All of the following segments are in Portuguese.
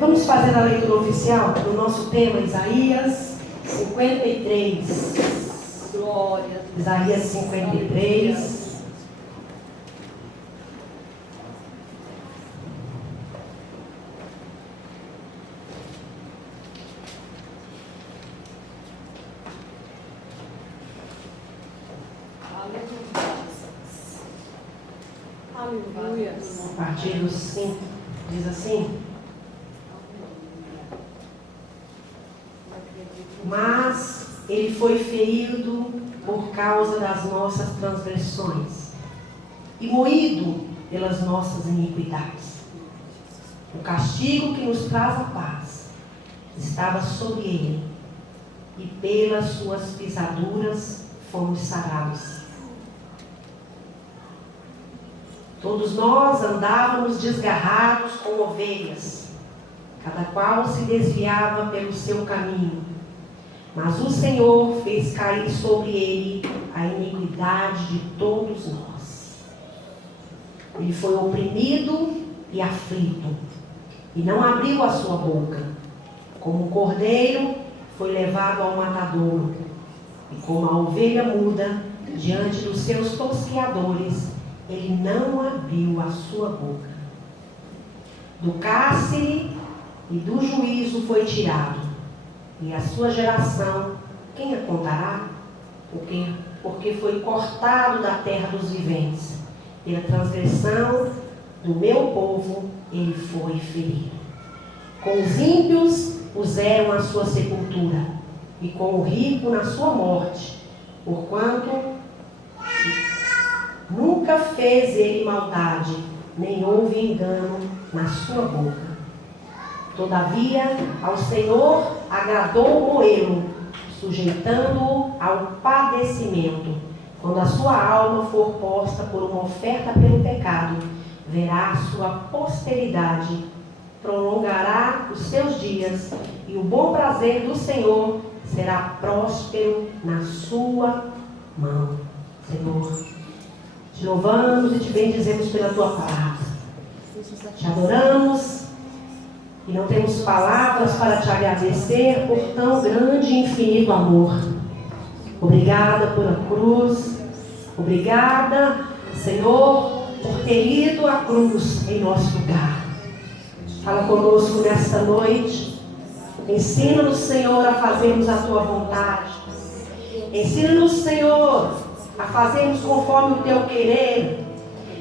Vamos fazer a leitura oficial do nosso tema, Isaías 53. Glória. Isaías 53. Aleluia. A partir do 5, diz assim: mas ele foi ferido por causa das nossas transgressões e moído pelas nossas iniquidades. O castigo que nos traz a paz estava sobre ele, e pelas suas pisaduras fomos sarados. Todos nós andávamos desgarrados como ovelhas, cada qual se desviava pelo seu caminho. Mas o Senhor fez cair sobre ele a iniquidade de todos nós. Ele foi oprimido e aflito, e não abriu a sua boca. Como um cordeiro foi levado ao matadouro, e como a ovelha muda diante dos seus tosqueadores, ele não abriu a sua boca. Do cárcere e do juízo foi tirado, e a sua geração, quem a contará? Porque foi cortado da terra dos viventes. Pela transgressão do meu povo, ele foi ferido. Com os ímpios puseram a sua sepultura, e com o rico na sua morte, porquanto nunca fez ele maldade, nem houve engano na sua boca. Todavia, ao Senhor agradou moê-lo, sujeitando-o ao padecimento. Quando a sua alma for posta por uma oferta pelo pecado, verá a sua posteridade, prolongará os seus dias, e o bom prazer do Senhor será próspero na sua mão. Senhor, te louvamos e te bendizemos pela tua palavra. Te adoramos e não temos palavras para te agradecer por tão grande e infinito amor. Obrigada pela cruz. Obrigada, Senhor, por ter ido à cruz em nosso lugar. Fala conosco nesta noite. Ensina-nos, Senhor, a fazermos a tua vontade. Ensina-nos, Senhor, a fazermos conforme o teu querer.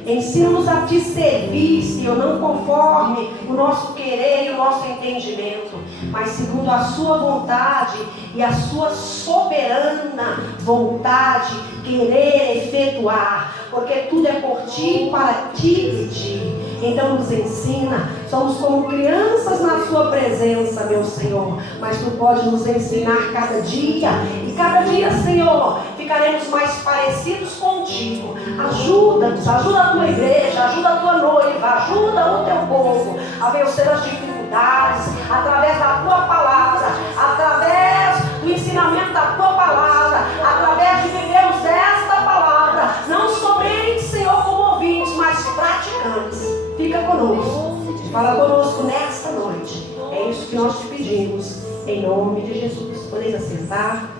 Ensina-nos a te servir, Senhor, não conforme o nosso querer e o nosso entendimento, mas segundo a sua vontade e a sua soberana vontade, querer efetuar, porque tudo é por ti, para ti e ti. Então nos ensina, somos como crianças na sua presença, meu Senhor, mas tu podes nos ensinar cada dia, e cada dia, Senhor, ficaremos mais parecidos contigo. Ajuda-nos, ajuda a tua igreja, ajuda a tua noiva, ajuda o teu povo a vencer as dificuldades, através da tua palavra, através do ensinamento da tua palavra, através de vivermos esta palavra, não somente, Senhor, como ouvintes, mas praticantes. Fica conosco, fala conosco nesta noite. É isso que nós te pedimos, em nome de Jesus. Podeis assentar.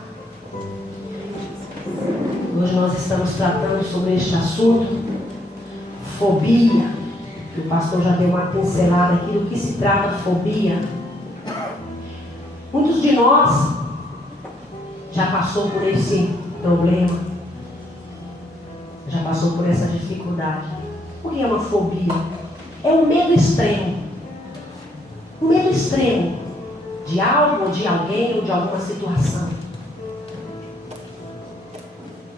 Hoje nós estamos tratando sobre este assunto, fobia, que o pastor já deu uma pincelada aqui do que se trata fobia. Muitos de nós já passou por esse problema, já passou por essa dificuldade. O que é uma fobia? É um medo extremo. Um medo extremo de algo, ou de alguém, ou de alguma situação.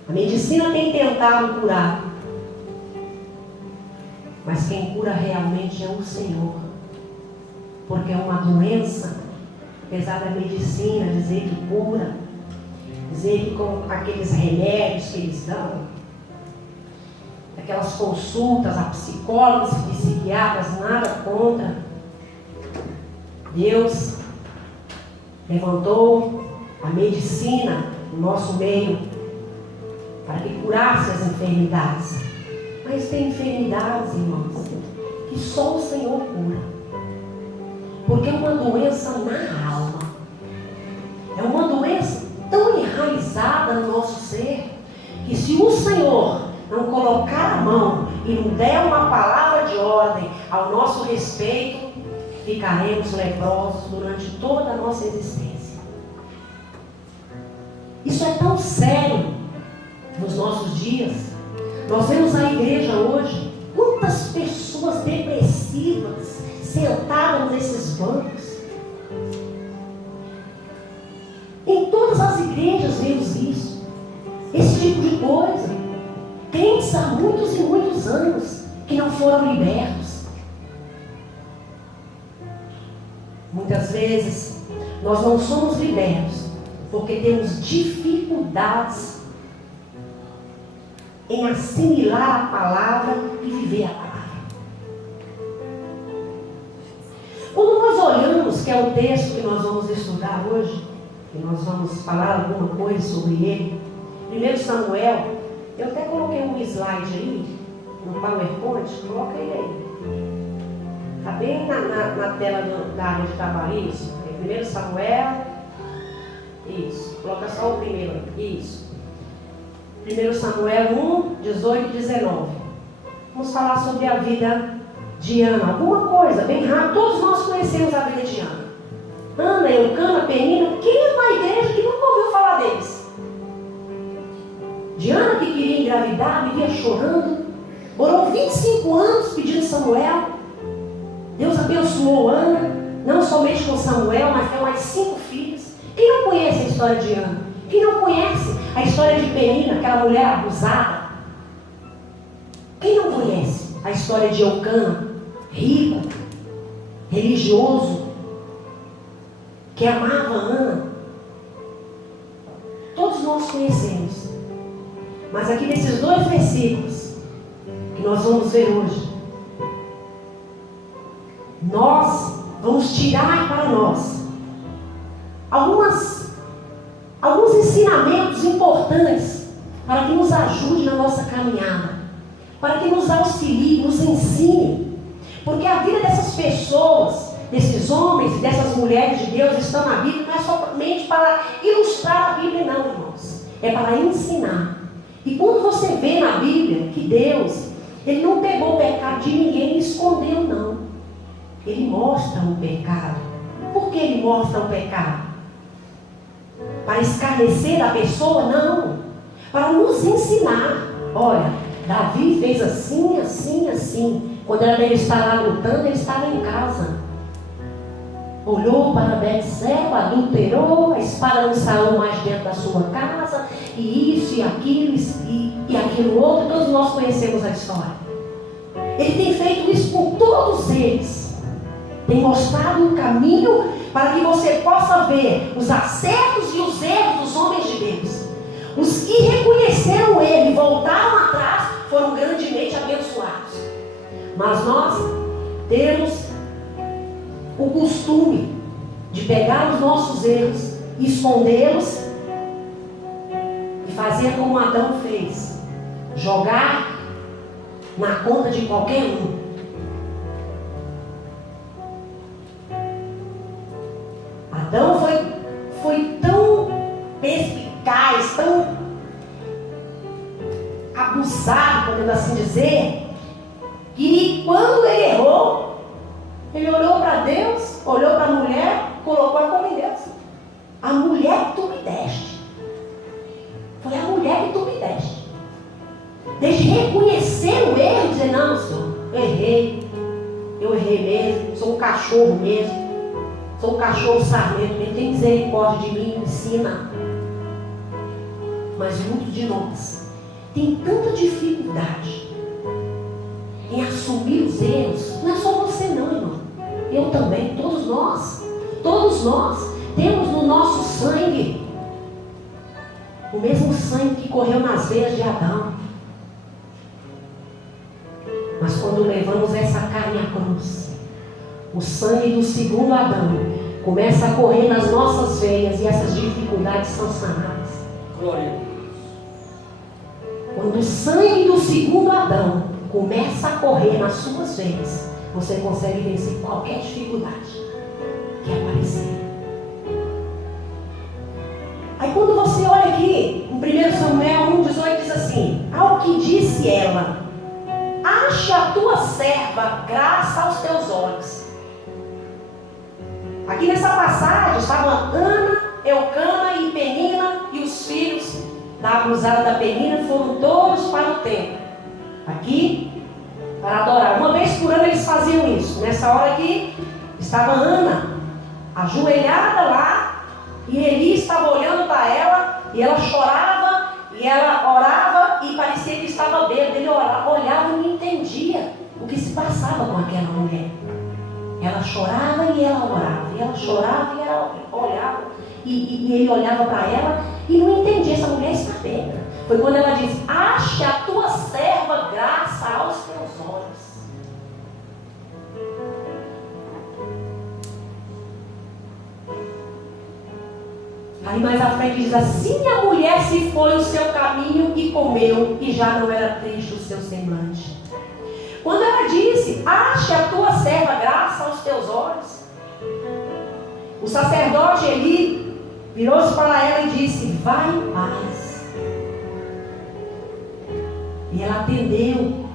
A medicina tem tentado curar, mas quem cura realmente é o Senhor. Porque é uma doença, apesar da medicina dizer que cura, dizer que com aqueles remédios que eles dão, aquelas consultas a psicólogos e psiquiatras, nada contra. Deus levantou a medicina no nosso meio para que curasse as enfermidades. Mas tem enfermidades, irmãos, que só o Senhor cura. Porque é uma doença na alma. É uma doença tão enraizada no nosso ser, que se o Senhor não colocar a mão e não der uma palavra de ordem ao nosso respeito, ficaremos leprosos durante toda a nossa existência. Isso é tão sério nos nossos dias. Nós vemos a igreja hoje, quantas pessoas depressivas sentadas nesses bancos. Em todas as igrejas vemos isso, esse tipo de coisa. Crentes há muitos e muitos anos que não foram libertos. Muitas vezes nós não somos libertos porque temos dificuldades em assimilar a palavra e viver a palavra. Quando nós olhamos, que é o texto que nós vamos estudar hoje, que nós vamos falar alguma coisa sobre ele, 1 Samuel, eu até coloquei um slide aí, no PowerPoint, coloca ele aí. Está bem na tela da área de trabalho, isso. 1 Samuel, isso. Coloca só o primeiro aí, isso. 1 Samuel 1, 18 e 19. Vamos falar sobre a vida de Ana. Alguma coisa, bem rápido. Todos nós conhecemos a vida de Ana. Ana, Eucana, Penina. Quem é na igreja que nunca ouviu falar deles? De Ana que queria engravidar, vivia chorando. Orou 25 anos pedindo Samuel. Deus abençoou Ana, não somente com Samuel, mas tem mais 5 filhos. Quem não conhece a história de Ana? Quem não conhece a história de Penina, aquela mulher abusada? Quem não conhece a história de Eucana, rico, religioso, que amava Ana? Todos nós conhecemos. Mas aqui nesses 2 versículos que nós vamos ver hoje, nós vamos tirar para nós alguns ensinamentos importantes para que nos ajude na nossa caminhada, para que nos auxilie, nos ensine. Porque a vida dessas pessoas, desses homens e dessas mulheres de Deus estão na Bíblia, não é somente para ilustrar a Bíblia, não, irmãos. É para ensinar. E quando você vê na Bíblia que Deus, Ele não pegou o pecado de ninguém e escondeu, não. Ele mostra o pecado. Por que Ele mostra o pecado? Para escarnecer da pessoa? Não. Para nos ensinar. Olha, Davi fez assim, assim, assim. Quando era dele estar lá lutando, ele estava em casa. Olhou para Betseba, adulterou, a espada não saiu mais dentro da sua casa, e isso, e aquilo, e aquilo outro. Todos nós conhecemos a história. Ele tem feito isso com todos eles. Tem mostrado um caminho para que você possa ver os acertos e os erros dos homens de Deus. Os que reconheceram Ele e voltaram atrás foram grandemente abençoados. Mas nós temos o costume de pegar os nossos erros, escondê-los e fazer como Adão fez: jogar na conta de qualquer um. Adão foi tão perspicaz, tão abusado, podemos assim dizer, que quando ele errou, ele olhou para Deus, olhou para a mulher, colocou a culpa em Deus. A mulher que tu me deste. Foi a mulher que tu me deste. Deixe reconhecer o erro e dizer: não, Senhor, eu errei mesmo, sou um cachorro mesmo. Sou um cachorro sarmento, tem misericórdia de mim, me ensina. Mas muitos de nós tem tanta dificuldade em assumir os erros. Não é só você não, irmão. Eu também, todos nós temos no nosso sangue o mesmo sangue que correu nas veias de Adão. Mas quando levamos essa carne à cruz, o sangue do segundo Adão começa a correr nas nossas veias e essas dificuldades são sanadas. Glória a Deus. Quando o sangue do segundo Adão começa a correr nas suas veias, você consegue vencer qualquer dificuldade. acontecer. Aí quando você olha aqui, em 1 Samuel 1,18 diz assim: ao que disse ela, ache a tua serva graça aos teus olhos. Aqui nessa passagem estavam Ana, Eucana e Penina, e os filhos da acusada da Penina foram todos para o templo, aqui, para adorar. Uma vez por ano eles faziam isso. Nessa hora aqui, estava Ana, ajoelhada lá, e Eli estava olhando para ela, e ela chorava, e ela orava, e parecia que estava bêbada. Ele olhava e não entendia o que se passava com aquela mulher. Ela chorava e ela orava, e ela chorava e ela olhava, e ele olhava para ela e não entendia, essa mulher está bêbada. Foi quando ela disse: ache a tua serva graça aos teus olhos. Aí mais à frente diz: assim a mulher se foi o seu caminho e comeu, e já não era triste o seu semblante. Quando ela disse: ache a tua serva graça aos teus olhos, o sacerdote Eli virou-se para ela e disse: vai em paz. E ela atendeu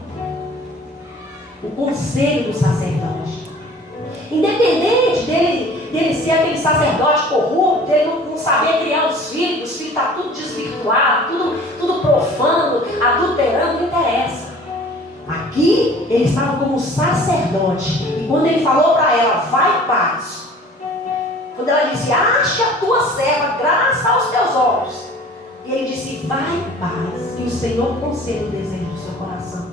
o conselho do sacerdote. Independente dele ser aquele sacerdote corrupto, ele não saber criar os filhos está tudo desvirtuado, tudo profano, adulterando, não interessa. Aqui ele estava como sacerdote, e quando ele falou para ela: vai em paz, quando ela disse: ache a tua serva graça aos teus olhos, e ele disse: vai em paz, que o Senhor conceda o desejo do seu coração.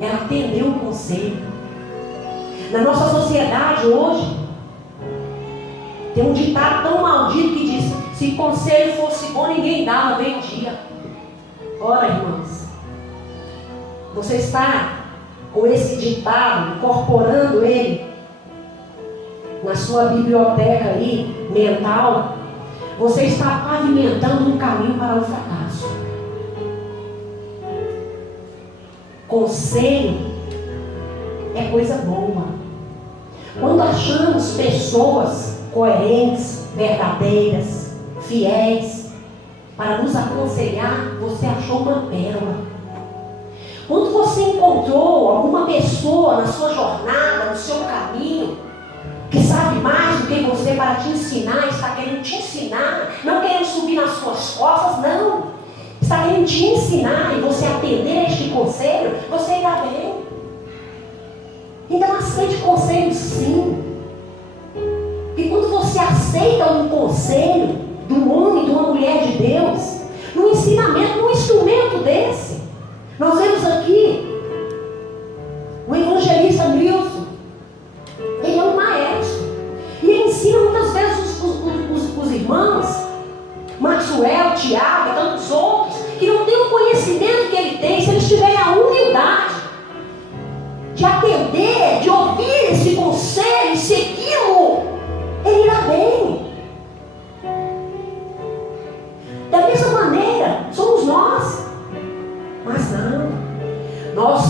Ela atendeu o conselho. Na nossa sociedade hoje tem um ditado tão maldito que diz: se conselho fosse bom, ninguém dava, vendia. Ora, irmãos, você está com esse ditado, incorporando ele na sua biblioteca aí, mental, você está pavimentando um caminho para o fracasso. Conselho é coisa boa. Quando achamos pessoas coerentes, verdadeiras, fiéis, para nos aconselhar, você achou uma pérola. Quando você encontrou alguma pessoa na sua jornada, no seu caminho, que sabe mais do que você para te ensinar, está querendo te ensinar, não querendo subir nas suas costas, não. Está querendo te ensinar, e você atender a este conselho, você irá bem. Então aceite conselho, sim. E quando você aceita um conselho de um homem, de uma mulher de Deus, num ensinamento, num instrumento desse, nós vemos aqui o evangelista Nilson. Ele é um maestro, e ele ensina muitas vezes os irmãos, Maxwell, Tiago e tantos outros, que não têm o conhecimento que ele tem. Se eles tiverem a humildade de atender, de ouvir esse conselho e segui-lo, ele irá bem. Da mesma maneira, somos nós. Mas não, nós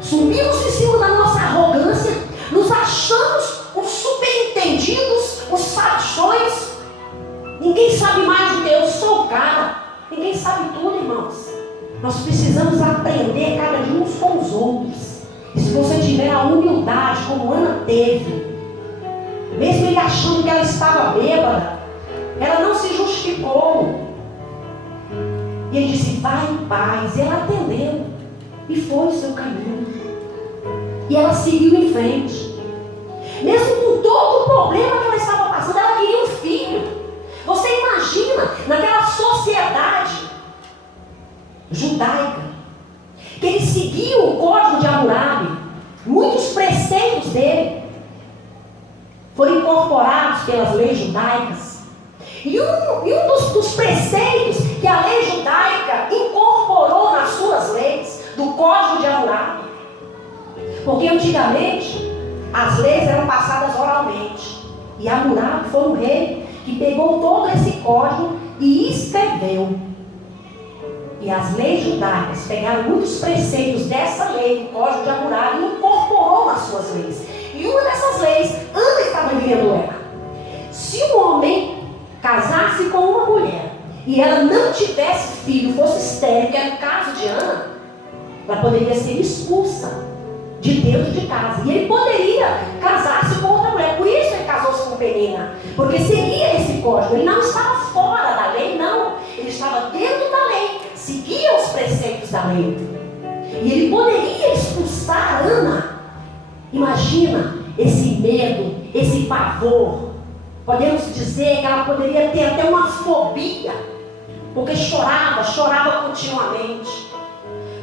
subimos em cima da nossa arrogância, nos achamos os superentendidos, os sabichões. Ninguém sabe mais do que eu sou o cara. Ninguém sabe tudo, irmãos. Nós precisamos aprender cada dia uns com os outros. E se você tiver a humildade, como Ana teve, mesmo ele achando que ela estava bêbada, ela não se justificou. E ele disse: vai em paz. E ela atendeu, e foi o seu caminho. E ela seguiu em frente. Mesmo com todo o problema que ela estava passando, ela queria um filho. Você imagina, naquela sociedade judaica, que ele seguia o código de Hammurabi, muitos preceitos dele foram incorporados pelas leis judaicas. E um dos preceitos que a lei judaica incorporou nas suas leis, do código de Hammurabi, porque antigamente as leis eram passadas oralmente, e Hammurabi foi um rei que pegou todo esse código e escreveu. E as leis judaicas pegaram muitos preceitos dessa lei, do código de Hammurabi, e incorporou nas suas leis. E uma dessas leis, Ana estava vivendo ela. de Ana, ela poderia ser expulsa de dentro de casa. E ele poderia casar-se com outra mulher. Por isso ele casou-se com Penina. Porque seguia esse código. Ele não estava fora da lei, não. Ele estava dentro da lei. Seguia os preceitos da lei. E ele poderia expulsar Ana. Imagina esse medo, esse pavor. Podemos dizer que ela poderia ter até uma fobia. Porque chorava continuamente.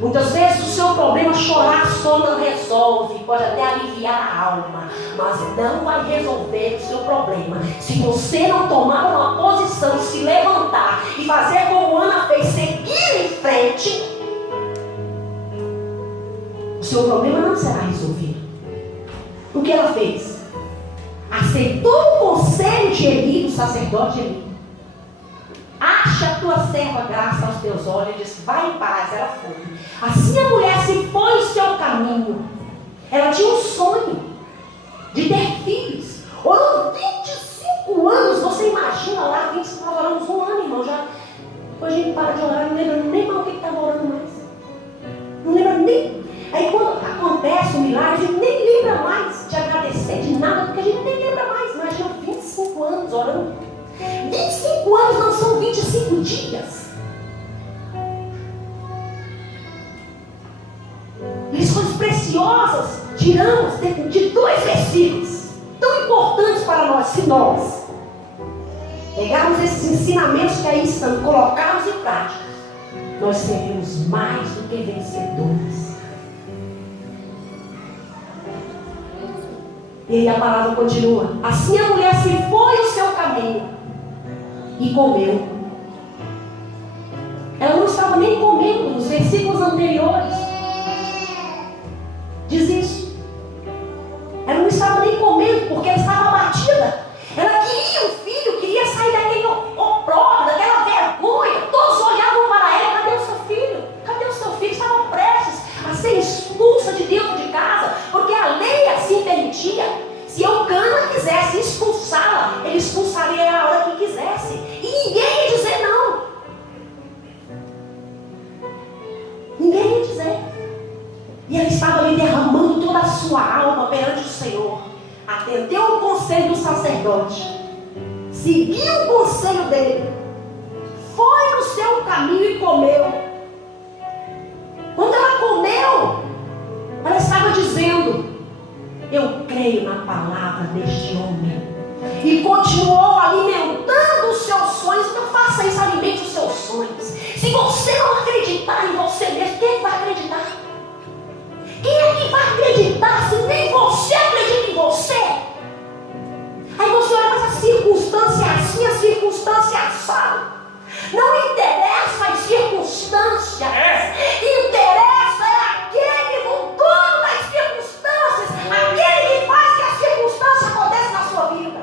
Muitas vezes o seu problema, chorar só não resolve. Pode até aliviar a alma, mas não vai resolver o seu problema se você não tomar uma posição e se levantar e fazer como Ana fez, seguir em frente. O seu problema não será resolvido. O que ela fez? Aceitou o conselho de Eli, do sacerdote Eli. Acha a tua serva graça aos teus olhos. E disse, vai em paz. Ela foi. Assim a mulher se foi o seu caminho. Ela tinha um sonho de ter filhos. Orou 25 anos. Você imagina lá, 25 nós oramos um ano, irmão. Já, depois a gente para de orar, não lembra nem mais o que estava orando mais. Não lembra nem. Aí quando acontece o milagre, a gente nem lembra mais de agradecer de nada, porque a gente nem lembra mais. Imagina 25 anos orando. 25 anos não são 25 dias. Lições preciosas tiramos de 2 versículos tão importantes para nós. Se nós pegarmos esses ensinamentos que aí estão, colocarmos em prática, nós seremos mais do que vencedores. E aí a palavra continua. Assim a mulher se foi o seu caminho e comeu. Ela não estava nem comendo. Nos versículos anteriores diz isso. Ela não estava nem comendo porque ela estava abatida. Ela queria um filho, queria sair daquele opróbrio, daquela vergonha. Todos olhavam para ela. Cadê o seu filho? Cadê o seu filho? Estava prestes a ser expulsa de dentro de casa, porque a lei assim permitia. Se Eucana quisesse expulsá-la, ele expulsaria ela a hora que quisesse. E ninguém ia dizer não. Ninguém ia dizer. E ela estava ali derramando toda a sua alma perante o Senhor. Atendeu o conselho do sacerdote. Seguiu o conselho dele. Foi no seu caminho e comeu. Quando ela comeu, ela estava dizendo, eu creio na palavra deste homem. E continuou alimentando os seus sonhos. Não faça isso, alimente os seus sonhos. Se você não acreditar em você mesmo, quem vai acreditar? Quem é que vai acreditar se nem você acredita em você? Aí você olha para essa circunstância assim, a circunstância assada. Não interessa as circunstâncias. Interessa é aquele no dono das circunstâncias. Aquele que faz que a circunstância aconteça na sua vida.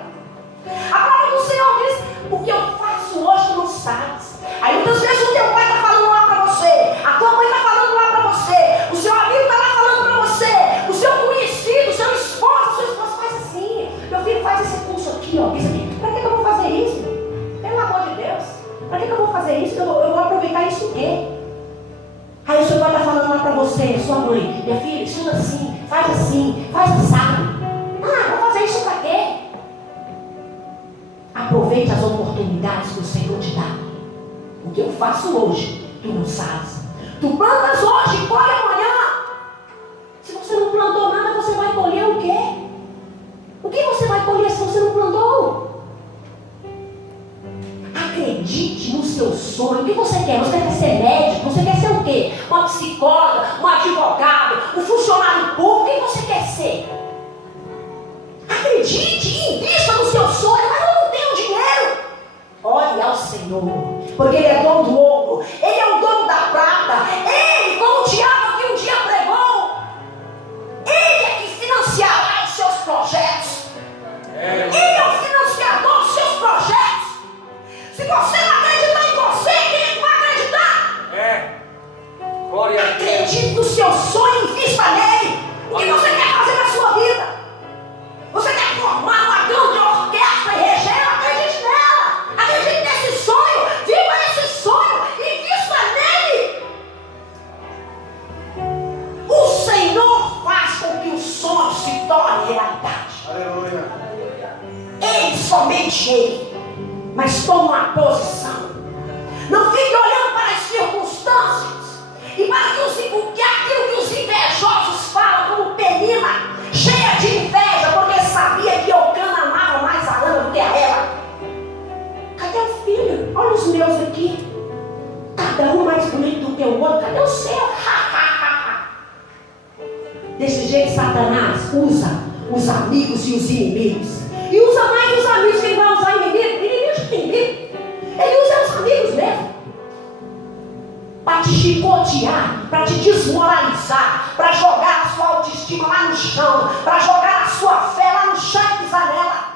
A palavra do Senhor diz, o que eu faço hoje tu não sabes. Aí muitas vezes o teu pai está falando lá para você. A tua mãe está falando lá para você. O seu amigo está lá falando para você. O seu conhecido, o seu esposo, a sua esposa faz assim. Meu filho faz esse curso aqui, ó. Isso aqui. Para que eu vou fazer isso? Pelo amor de Deus. Para que eu vou fazer isso? Eu vou aproveitar isso o quê? Aí o seu pai está falando lá para você, sua mãe. Minha filha, estuda assim, faz assado. Ah, vou fazer isso para quê? Aproveite as oportunidades que o Senhor te dá. O que eu faço hoje, tu não sabes. Tu plantas hoje, colhe amanhã. Se você não plantou nada, você vai colher o quê? O que você vai colher se você não plantou? Acredite no seu sonho. O que você quer? Você quer ser médico? Você quer ser o quê? Uma psicóloga, um advogado, um funcionário público? O que você quer ser? Acredite e invista no seu sonho. Mas eu não tenho dinheiro. Olhe ao Senhor, porque Ele é dono do ouro. Ele é o dono da prata. Ele, como o Tiago que um dia pregou, Ele é que financiará os seus projetos. Ele é o financiador dos seus projetos. Se você não acreditar em você, quem é que vai acreditar? Glória a Deus. Acredite no seu sonho, invista nele. O que você quer fazer na sua vida? Você quer formar uma grande orquestra e reger? Acredite nela. Acredite nesse sonho. Viva esse sonho. Invista somente Ele, mas tome uma posição. Não fique olhando para as circunstâncias e para aquilo que os invejosos falam, como Penina, cheia de inveja, porque sabia que Eucana amava mais a Ana do que a ela. Cadê o filho? Olha os meus aqui. Cada um mais bonito do que o outro. Cadê o seu? Desse jeito, Satanás usa os amigos e os inimigos. E usa mais os amigos que ele vai usar inimigo. Ele usa os amigos mesmo. Para te chicotear, para te desmoralizar, para jogar a sua autoestima lá no chão, para jogar a sua fé lá no chão e pisar nela.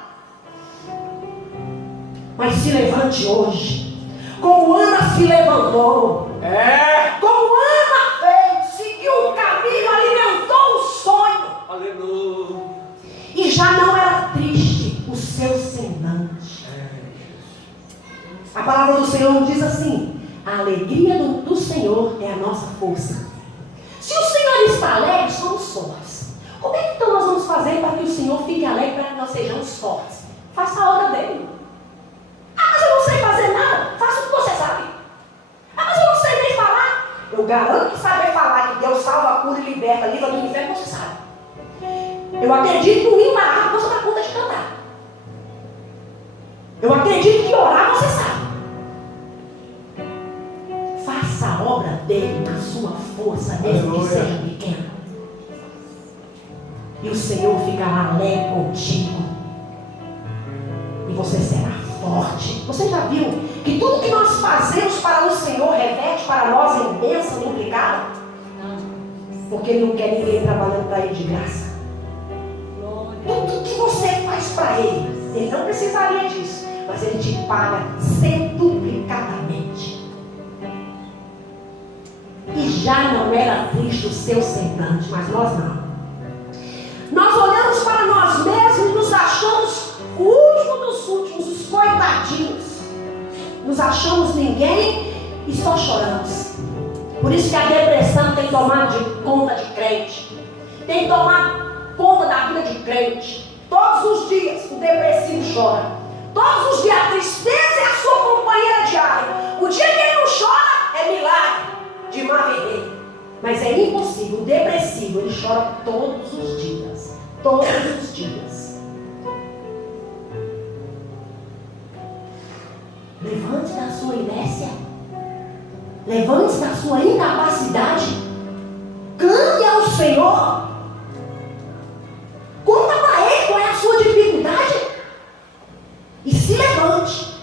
Mas se levante hoje, como Ana se levantou, como Ana fez, seguiu o caminho, alimentou o sonho. Aleluia. E já não era triste o seu semblante. A palavra do Senhor diz assim: a alegria do Senhor é a nossa força. Se o Senhor está alegre, somos fortes. Como é que então nós vamos fazer para que o Senhor fique alegre, para que nós sejamos fortes? Faça a obra dele. Ah, mas eu não sei fazer nada. Faça o que você sabe. Ah, mas eu não sei nem falar. Eu garanto que saber falar que Deus salva, cura e liberta, livra do inferno, você sabe. Eu acredito que o hino parado você dá conta de cantar. Eu acredito que orar você sabe. Faça a obra dele na sua força, mesmo que seja pequena. E o Senhor ficará alegre contigo. E você será forte. Você já viu que tudo que nós fazemos para o Senhor reverte para nós em bênção duplicada? Porque Ele não quer ninguém trabalhando para Ele de graça. Tudo que você faz para Ele, Ele não precisaria disso, mas Ele te paga centuplicadamente. E já não era triste o seu semblante, mas nós não. Nós olhamos para nós mesmos e nos achamos o último dos últimos, os coitadinhos. Nos achamos ninguém e só choramos. Por isso que a depressão tem tomado conta de crente. Tem tomado conta da vida de crente. Todos os dias o depressivo chora. Todos os dias a tristeza é a sua companheira diária. O dia que ele não chora é milagre de má viver. Mas é impossível. O depressivo, ele chora todos os dias. Todos os dias. Levante da sua inércia. Levante da sua incapacidade. Clame ao Senhor. Conta para Ele qual é a sua dificuldade. E se levante.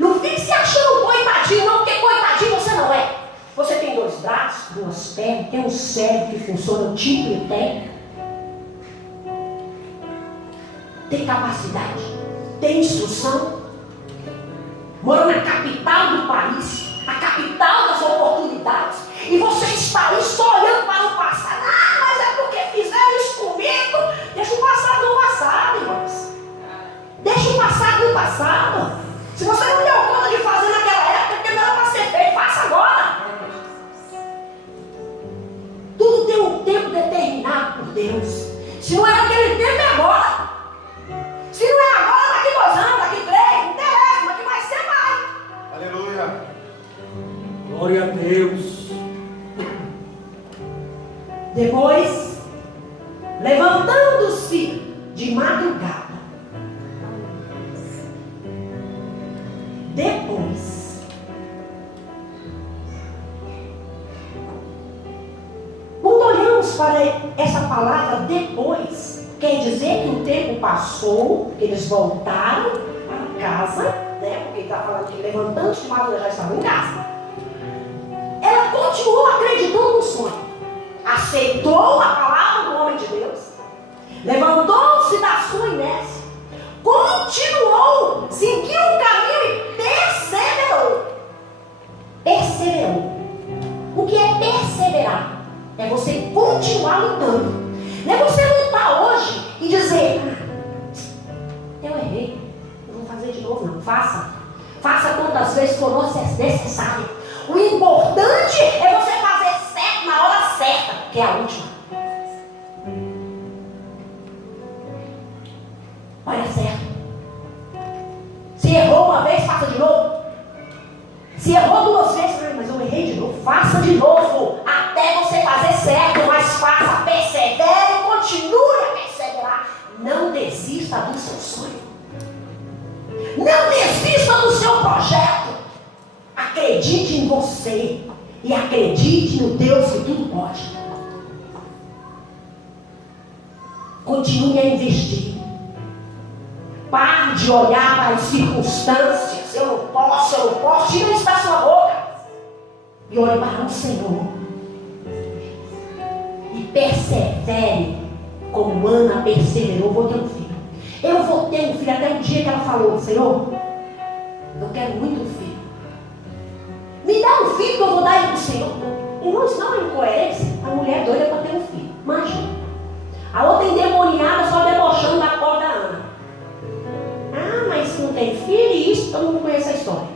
Não fique se achando coitadinho, não, porque coitadinho você não é. Você tem 2 braços, 2 pernas, tem um cérebro que funciona, o tipo que tem. Tem capacidade, tem instrução. Mora na capital do país, a capital das oportunidades. E você está ali só olhando para o passado. Ah, mas é porque fizeram isso comigo. Deixa o passado no passado, irmãos. Deixa o passado no passado. Se você não deu conta de fazer naquela época, porque não era para ser feito, faça agora. Tudo tem um tempo determinado por Deus. Se não é naquele tempo, é agora. Se não é agora, daqui 2 anos, daqui 3, não interessa, mas que vai ser mais. Aleluia. Glória a Deus. Depois, levantando-se de madrugada. Depois, quando olhamos para essa palavra depois, quer dizer que o tempo passou, que eles voltaram para casa, né? Porque ele está falando que levantando-se de madrugada já estavam em casa. Ela continuou acreditando no sonho. Aceitou a palavra do homem de Deus, levantou-se da sua inércia, continuou, seguiu o caminho e perseverou. Perseverou. O que é perseverar? É você continuar lutando. Não é você lutar hoje e dizer: eu errei, não vou fazer de novo não. Faça quantas vezes for necessário. O importante é você fazer certo na hora certa, que é a última. Olha certo. vez, faça de novo. Se errou 2 vezes, mas eu errei de novo, faça de novo, até você fazer certo, mas faça, persevere, continue a perseverar. Não desista do seu sonho. Não desista do seu projeto. Acredite em você e acredite no Deus que tudo pode. Continue a investir. Pare de olhar para as circunstâncias. Eu não posso. Tira isso da sua boca. E olhe para o Senhor. E persevere como Ana perseverou. Vou ter um filho. Eu vou ter um filho. Até o dia que ela falou: Senhor, eu quero muito um filho. Me dá um filho que eu vou dar ele para o Senhor. Irmãos, isso não é incoerência. A mulher é doida para ter um filho. Imagina. A outra endemoniada só debochando da porta da Ana. Ah, mas não tem filho e isso, todo mundo conhece a história.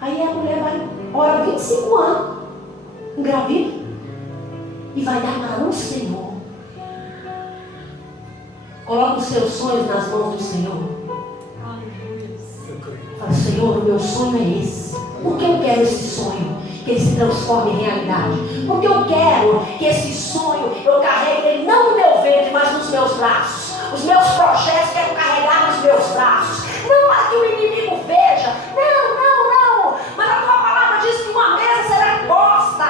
Aí a mulher vai, ora 25 anos, engravida, e vai dar para o Senhor. Coloca os seus sonhos nas mãos do Senhor. Fala: Senhor, o meu sonho é esse. Por que eu quero esse sonho? Que ele se transforme em realidade. Porque eu quero que esse sonho eu carregue ele não no meu ventre, mas nos meus braços. Os meus projetos quero carregar nos meus braços. Não para que o inimigo veja. Não. Mas a tua palavra diz que uma mesa será posta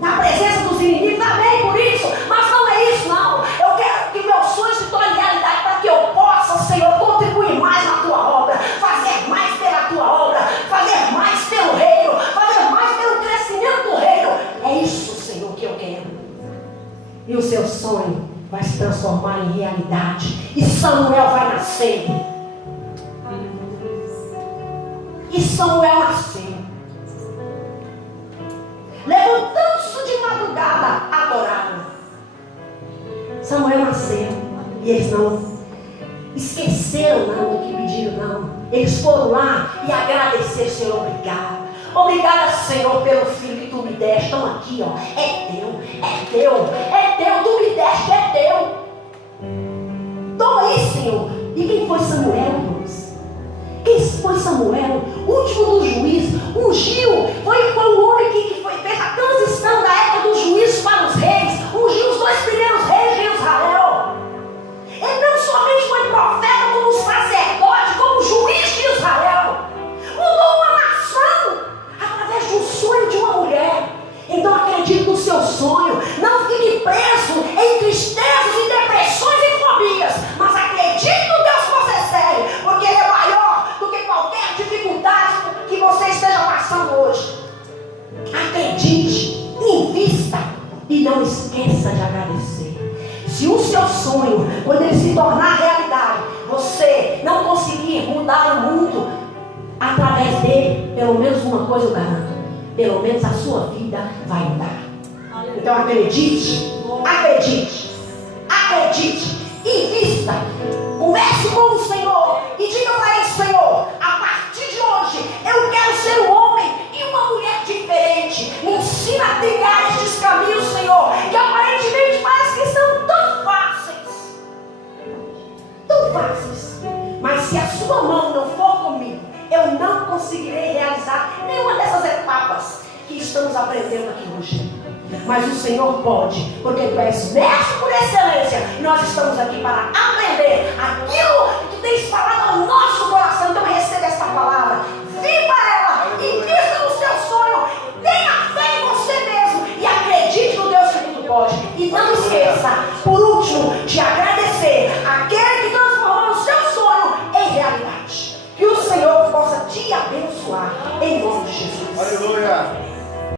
na presença dos inimigos. Amém por isso. Mas não é isso, não. Eu quero que meu sonho se torne realidade para que eu possa, Senhor, contribuir mais na tua obra, fazer mais pela tua obra, fazer mais pelo reino, fazer mais pelo crescimento do reino. É isso, Senhor, que eu quero. E o seu sonho vai se transformar em realidade. E Samuel vai nascer. E Samuel nasceu. Levantando-se de madrugada, adoraram. Samuel nasceu. E eles não esqueceram não do que pediram, não. Eles foram lá e agradeceram: Senhor, obrigado. Obrigada, Senhor, pelo filho que tu me deste. Estão aqui, ó. É teu. Tu me deste, é teu. Toma aí, Senhor. E quem foi Samuel, irmãos? Quem foi Samuel? O último dos juízes. Ungiu. Foi o homem que fez a transição da época dos juízes para os reis. Ungiu os 2 primeiros reis de Israel. Ele não somente foi profeta, como sacerdote, como juiz de Israel. Mudou uma nação através de um sonho de uma mulher. Então acredite no seu sonho. Não fique preso em tristezas e depressões e fobias. Mas acredite no Deus que você serve. Porque Ele é maior do que qualquer dificuldade que você esteja passando hoje. Acredite, invista e não esqueça de agradecer. Se o seu sonho, quando ele se tornar realidade, você não conseguir mudar o mundo através dele, pelo menos uma coisa eu garanto: pelo menos a sua vida vai mudar. Então acredite, invista, comece com o Senhor e diga para ele: Senhor, a partir de hoje eu quero ser um homem e uma mulher diferente. Me ensina a trilhar estes caminhos, Senhor, que aparentemente parece que são tão fáceis, mas se a sua mão não for comigo, eu não conseguirei realizar nenhuma dessas etapas que estamos aprendendo aqui hoje. Mas o Senhor pode, porque tu és mestre por excelência, e nós estamos aqui para aprender aquilo que tu tens falado ao nosso